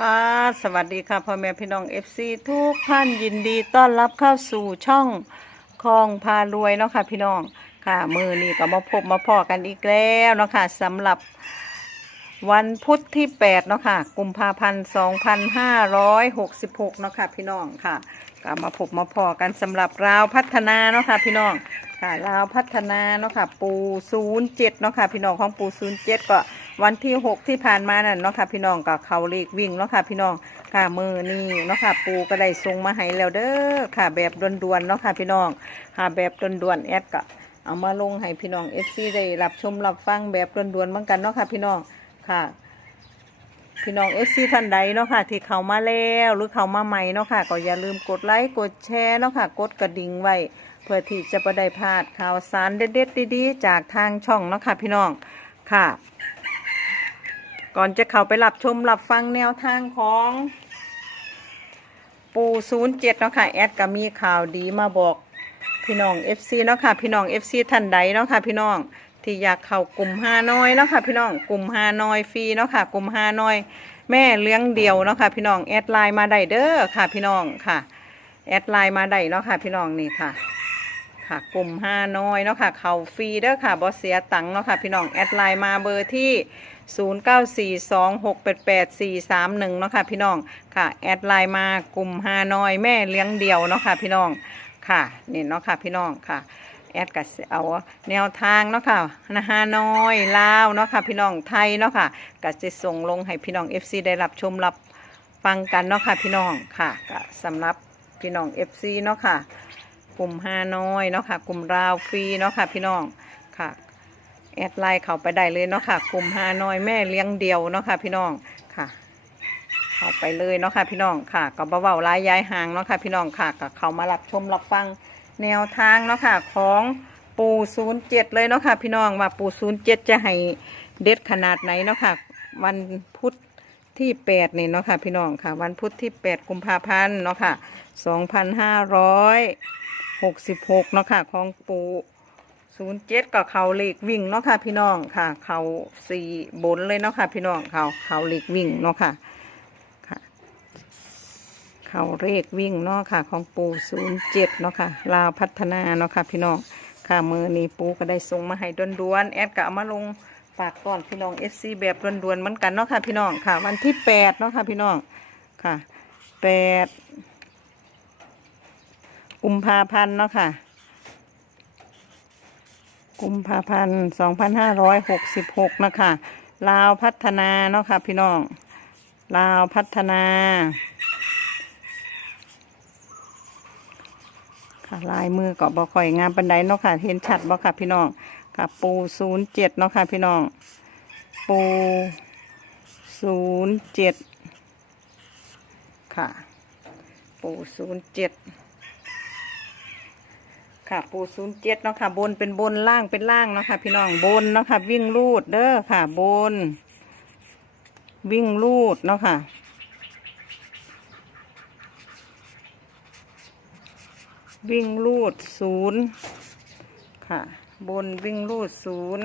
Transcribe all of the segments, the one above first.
ค่ะสวัสดีค่ะพ่อแม่พี่น้อง FC ทุกท่านยินดีต้อนรับเข้าสู่ช่องคลองพารวยเนาะค่ะพี่น้องค่ะ มือนี้ก็มาพบมาพอกันอีกแล้วเนาะค่ะสำหรับวันพุธที่8เนาะค่ะกุมภาพันธ์2566เนาะค่ะพี่น้องค่ะก็มาพบมาพอกันสำหรับราวพัฒนาเนาะค่ะพี่น้องค่ะราวพัฒนาเนาะค่ะปู07เนาะค่ะพี่น้องของปู07ก็วันที่6ที่ผ่านมานั่นเนาะค่ะพี่น้องกับเขาเลขวิ่งเนาะค่ะพี่น้องค่ะมือนี่เนาะค่ะปูก็ได้ส่งมาให้แล้วเด้อค่ะ แบบด่วนๆเนาะค่ะพี่น้องค่ะแบบด่วนๆแอดก็เอามาลงให้พี่น้องเอฟซีได้รับชมรับฟังแบบด่วนๆเหมือนกันเนาะค่ะพี่น้องค่ะพี่น้องเอฟซีท่านใดเนาะค่ะ ที่เขามาแล้วหรือเขามาใหม่เนาะค่ะ ก็อย่าลืมกดไลค์กดแชร์เนาะค่ะ กดกระดิ่งไว้ เพื่อที่จะประได้พลาดข่าวสารเด็ดๆดีๆ จากทางช่องเนาะค่ะพี่น้องค่ะ ก่อนจะเข้าไปรับชมรับฟังแนวทางของปูศูนย์เจ็ดเนาะค่ะแอดก็มีข่าวดีมาบอกพี่น้อง FC เนาะค่ะพี่น้อง FC ท่านใดเนาะค่ะพี่น้องที่อยากเข้ากลุ่มฮานอยเนาะค่ะพี่น้องกลุ่มฮานอยฟรีเนาะค่ะกลุ่มฮานอยแม่เลี้ยงเดี่ยวเนาะค่ะพี่น้องแอดไลน์มาได้เด้อค่ะพี่น้องค่ะแอดไลน์มาได้เนาะค่ะพี่น้องนี่ค่ะ ค่ะกลุ่มห้าน้อยเนาะค่ะเขาฟรีเด้อค่ะบอเสียตังค์เนาะค่ะพี่น้องแอดไลน์มาเบอร์ที่ 0942688431เนาะค่ะพี่น้องค่ะแอดไลน์มากลุ่มห้านอยแม่เลี้ยงเดี่ยวเนาะค่ะพี่น้องค่ะนี่เนาะค่ะพี่น้องค่ะแอดก็สิเอาแนวทางเนาะค่ะนะฮาน้อยลาวเนาะค่ะพี่น้องไทยเนาะค่ะก็จะส่งลงให้พี่น้อง FC ได้รับชมรับฟังกันเนาะค่ะพี่น้องค่ะก็สำหรับพี่น้อง FC เนาะค่ะกลุ่มฮานอยเนาะค่ะกลุ่มราวฟรีเนาะค่ะพี่น้องค่ะ แอดไลน์เขาไปได้เลยเนาะค่ะกลุ่มฮานอยแม่เลี้ยงเดียวเนาะค่ะพี่น้องค่ะ เข้าไปเลยเนาะค่ะพี่น้องค่ะก็บ่เว้าร้ายย้ายห่างเนาะค่ะพี่น้องค่ะก็เขามารับชมรับฟังแนวทางเนาะค่ะของปูศูนย์เจ็ดเลยเนาะค่ะพี่น้องว่าปูศูนย์เจ็ดจะให้เด็ดขนาดไหนเนาะค่ะวันพุธที่แปดนี่เนาะค่ะพี่น้องค่ะ วันพุธที่แปดกุมภาพันธ์เนาะค่ะสองพันห้าร้อยหกสิบหกเนาะค่ะของปู ศูนย์เจ็ดก็เขาเหล็กวิ่งเนาะค่ะ พี่น้องค่ะ เขาสี่บนเลยเนาะค่ะ พี่น้องเขาเขาเหล็กวิ่งเนาะค่ะค่ะ เขาเลขวิ่งเนาะค่ะ ของปูศูนย์เจ็ดเนาะค่ะลาวพัฒนาเนาะค่ะพี่น้องค่ะมือนี้ปูก็ได้ส่งมาให้ด่วนๆแอดก็เอามาลงฝากก่อนพี่น้องเอฟซีแบบด่วนๆเหมือนกันเนาะค่ะ พี่น้องค่ะ วันที่แปดเนาะค่ะพี่น้องค่ะแปดกุมภาพันธ์เนาะค่ะ กุมภาพันธ์สองพันห้าร้อยหกสิบหกนะคะลาวพัฒนาเนาะค่ะพี่น้อง ลาวพัฒนา ค่ะลายมือก็บ่ค่อยงามปันไดเนาะค่ะ เห็นชัดบ่ค่ะพี่น้อง ค่ะปูศูนย์เจ็ดเนาะค่ะพี่น้อง ปูศูนย์เจ็ดค่ะ ปูศูนย์เจ็ด ค่ะ ปูศูนย์เจ็ดเนาะค่ะ บนเป็นบนล่างเป็นล่างเนาะค่ะ พี่น้องบนเนาะค่ะ วิ่งลูดเด้อค่ะ บน วิ่งลูดเนาะค่ะวิ่งลูดศูนย์ค่ะ บนวิ่งลูดศูนย์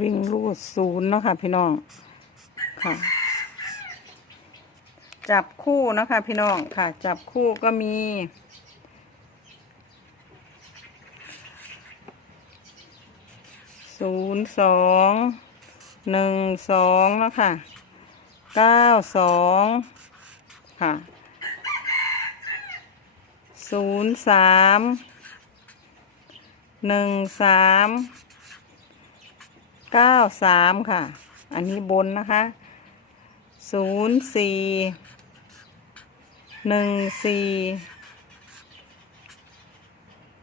วิ่งลูดศูนย์เนาะค่ะ พี่น้อง ค่ะ จับคู่นะคะ พี่น้องค่ะ จับคู่ก็มีศูนย์สองหนึ่งสองนะค่ะเก้าสองค่ะศูนย์สามหนึ่งสามเก้าสามค่ะ อันนี้บนนะคะศูนย์สี่ หนึ่งสี่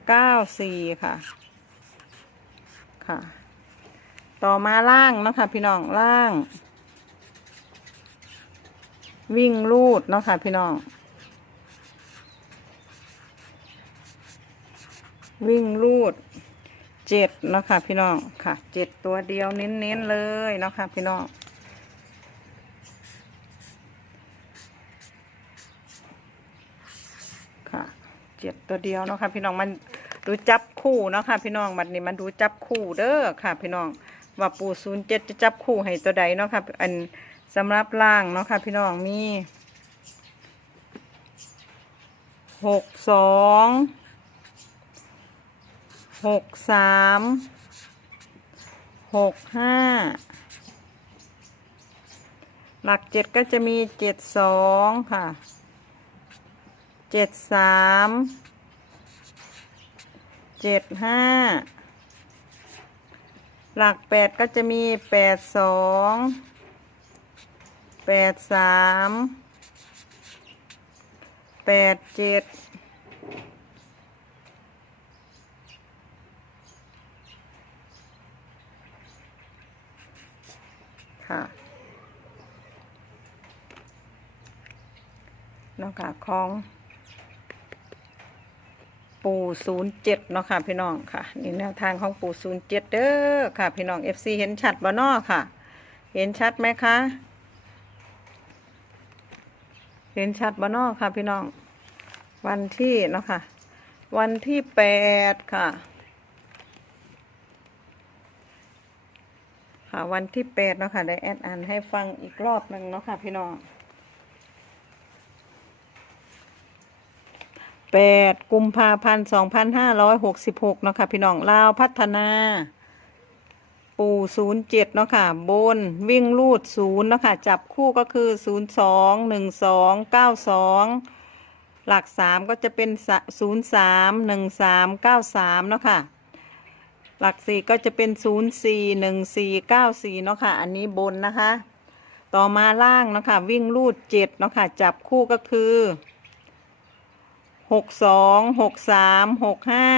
เก้าสี่ค่ะ ค่ะ ต่อมาล่างเนาะคะพี่น้องล่าง วิ่งลูดเนาะค่ะพี่น้อง วิ่งลูดเจ็ดเนาะค่ะพี่น้องค่ะเจ็ดตัวเดียวเน้นๆเลยเนาะค่ะพี่น้อง ค่ะเจ็ดตัวเดียวเนาะค่ะพี่น้องมันดูจับคู่เนาะค่ะพี่น้องบัดนี้มาดูจับคู่เด้อค่ะ พี่น้องว่าปูศูนย์เจ็ดจะจับคู่ให้ตัวใดเนาะค่ะอันสำหรับล่างเนาะค่ะพี่น้องมีหกสองหกสามหกห้าหลักเจ็ดก็จะมีเจ็ดสองค่ะ เจ็ดสามเจ็ดห้าหลักแปดก็จะมีแปดสองแปดสามแปดเจ็ดค่ะเนาะค่ะของ ศูนย์เจ็ดเนาะค่ะพี่น้องค่ะนี่แนวทางของปูศูนย์เจ็ดเด้อค่ะพี่น้อง FC เห็นชัดบ่นอค่ะ เห็นชัดไหมคะเห็นชัดบ่นอค่ะพี่น้อง วันที่เนาะค่ะ วันที่แปดค่ะค่ะวันที่แปดเนาะค่ะได้แอดอ่านให้ฟังอีกรอบหนึ่งเนาะค่ะพี่น้อง แปดกุมภาพันธ์สองพันห้าร้อยหกสิบหกเนาะค่ะพี่น้องลาวพัฒนา ปูศูนย์เจ็ดเนาะค่ะ บนวิ่งลูดศูนย์เนาะค่ะ จับคู่ก็คือศูนย์สองหนึ่งสองเก้าสองหลักสามก็จะเป็นศูนย์สามหนึ่งสามเก้าสามเนาะค่ะ หลักสี่ก็จะเป็นศูนย์สี่หนึ่งสี่เก้าสี่เนาะค่ะ อันนี้บนนะคะ ต่อมาล่างเนาะค่ะ วิ่งลูดเจ็ดเนาะค่ะ จับคู่ก็คือ หกสองหกสามหกห้า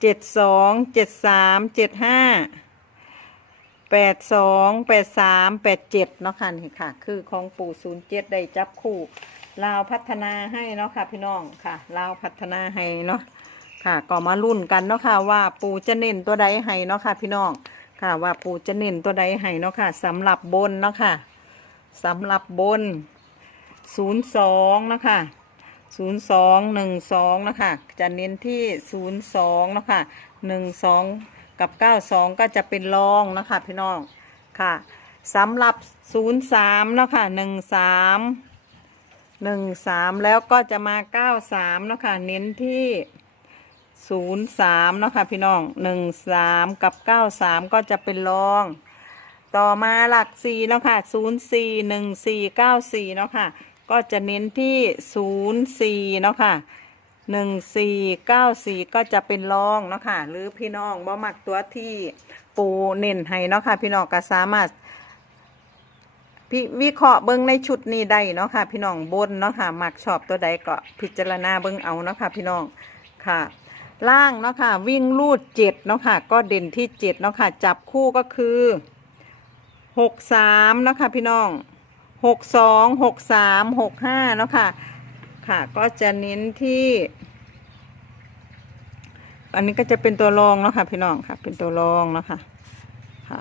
เจ็ดสองเจ็ดสามเจ็ดห้าแปดสองแปดสามแปดเจ็ดเนาะค่ะนี่ค่ะ คือของปู่ศูนย์เจ็ดได้จับคู่ลาวพัฒนาให้เนาะค่ะพี่น้องค่ะลาวพัฒนาให้เนาะค่ะก็มาลุ้นกันเนาะค่ะว่าปู่จะเน้นตัวใดให้เนาะค่ะพี่น้องค่ะว่าปู่จะเน้นตัวใดให้เนาะค่ะสำหรับบนเนาะค่ะสำหรับบนศูนย์สองเนาะค่ะ ศูนย์สองหนึ่งสองนะคะจะเน้นที่ศูนย์สองนะคะหนึ่งสองกับเก้าสองก็จะเป็นรองนะคะพี่น้องค่ะสำหรับศูนย์สามนะคะหนึ่งสามหนึ่งสามแล้วก็จะมาเก้าสามนะคะเน้นที่ศูนย์สามนะคะพี่น้องหนึ่งสามกับเก้าสามก็จะเป็นรองต่อมาหลักสี่เนาะค่ะศูนย์สี่หนึ่งสี่เก้าสี่เนาะค่ะ ก็จะเน้นที่ศูนย์สี่เนาะค่ะหนึ่งสี่เก้าสี่ก็จะเป็นรองเนาะค่ะ หรือพี่น้องบ่มักตัวที่ปูเน้นให้เนาะค่ะ พี่น้องก็สามารถพิวิเคราะห์เบิ้งในชุดนี้ได้เนาะค่ะ พี่น้องบนเนาะค่ะมักชอบตัวใดก็พิจารณาเบิ้งเอาเนาะค่ะ พี่น้องค่ะ ล่างเนาะค่ะ วิ่งลูดเจ็ดเนาะค่ะ ก็เด่นที่เจ็ดเนาะค่ะ จับคู่ก็คือหกสามเนาะค่ะ พี่น้อง หกสองหกสามหกห้าเนาะค่ะ ค่ะก็จะเน้นที่ อันนี้ก็จะเป็นตัวรองเนาะค่ะพี่น้องค่ะ เป็นตัวรองเนาะค่ะค่ะ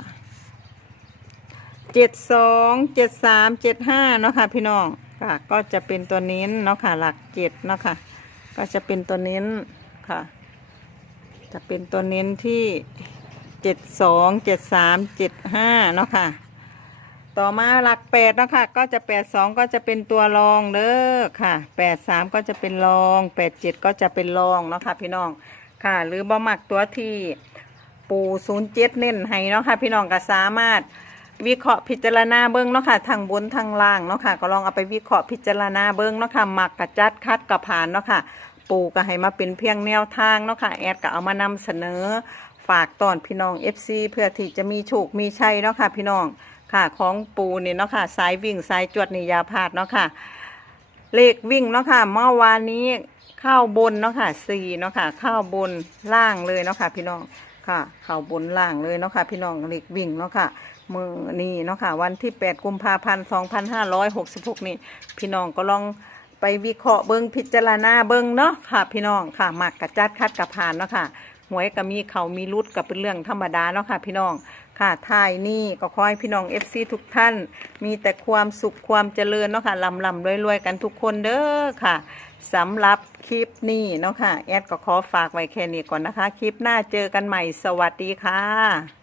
เจ็ดสองเจ็ดสามเจ็ดห้าเนาะค่ะพี่น้องค่ะ ก็จะเป็นตัวเน้นเนาะค่ะ หลักเจ็ดเนาะค่ะ ก็จะเป็นตัวเน้นค่ะ จะเป็นตัวเน้นที่เจ็ดสองเจ็ดสามเจ็ดห้าเนาะค่ะ ต่อมาหลักแปดเนาะค่ะก็จะแปดสองก็จะเป็นตัวรองเด้อค่ะแปดสามก็จะเป็นรองแปดเจ็ดก็จะเป็นรองเนาะค่ะพี่น้องค่ะ หรือบ่มักตัวที่ปูศูนย์เจ็ดเน้นให้เนาะค่ะพี่น้องก็สามารถวิเคราะห์พิจารณาเบิ้งเนาะค่ะทางบนทางล่างเนาะค่ะก็ลองเอาไปวิเคราะห์พิจารณาเบิ้งเนาะค่ะหมักกับจัดคัดกับผ่านเนาะค่ะปูก็ให้มาเป็นเพียงแนวทางเนาะค่ะแอดก็เอามานำเสนอฝากตอนพี่น้อง FC เพื่อที่จะมีโชคมีชัยเนาะค่ะพี่น้อง ค่ะของปูนี่เนาะค่ะสายวิ่งสายจวดนี่ยาพาดเนาะค่ะ เลขวิ่งเนาะค่ะเมื่อวานนี้เข้าบนเนาะค่ะสี่เนาะค่ะเข้าบนล่างเลยเนาะค่ะ พี่น้องค่ะเข้าบนล่างเลยเนาะค่ะ พี่น้องเลขวิ่งเนาะค่ะมือนี่เนาะค่ะ วันที่8กุมภาพันธ์2566นี่ พี่น้องก็ลองไปวิเคราะห์เบิ้งพิจารณาเบิ้งเนาะค่ะ พี่น้องค่ะหมักกับจัดคัดกับผ่านเนาะค่ะ หวยก็มีเขามีรุดกับเป็นเรื่องธรรมดาเนาะค่ะ พี่น้องค่ะท้ายนี่ก็ขอให้พี่น้องเอฟซีทุกท่าน มีแต่ความสุขความเจริญเนาะค่ะลำลำรวยๆกันทุกคนเด้อค่ะสำหรับคลิปนี้เนาะค่ะแอดก็ขอฝากไว้แค่นี้ก่อนนะคะ คลิปหน้าเจอกันใหม่สวัสดีค่ะ